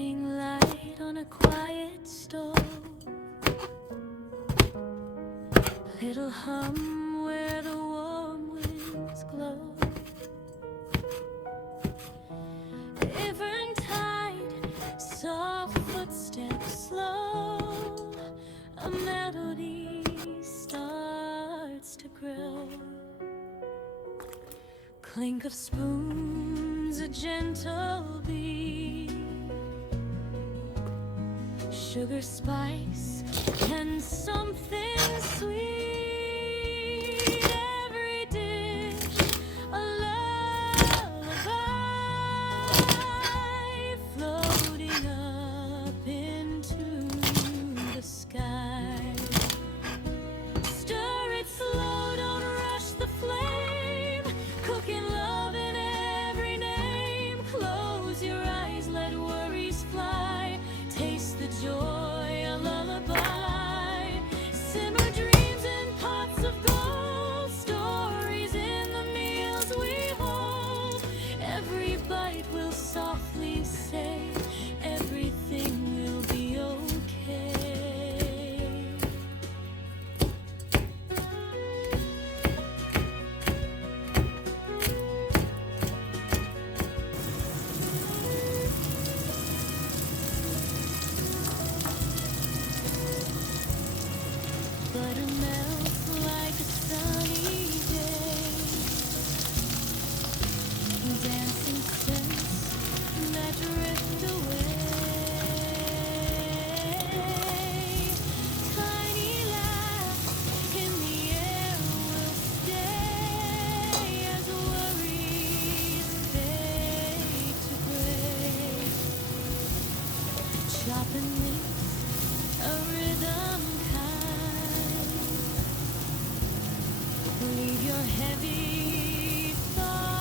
morning light on a quiet stove. Little hum where the warm winds glow. River tide, soft footsteps slow. A melody starts to grow. Clink of spoons, a gentle beat. Sugar, spice, and something sweet. Every dish a lullaby, floating up into the sky. Stir it slow, don't rush the flame. Cooking love in every name. Close your eyes, let worries fly. Taste the joy, a lullaby. Simmer dreams in pots of gold. Stories in the meals we hold. Every bite will softly say, everything will be okay. Butter melts like a sunny day. Dancing scents that drift away. Tiny laughs in the air will stay as worries fade to gray. Chop and mix a rhythm kind. Leave your heavy thoughts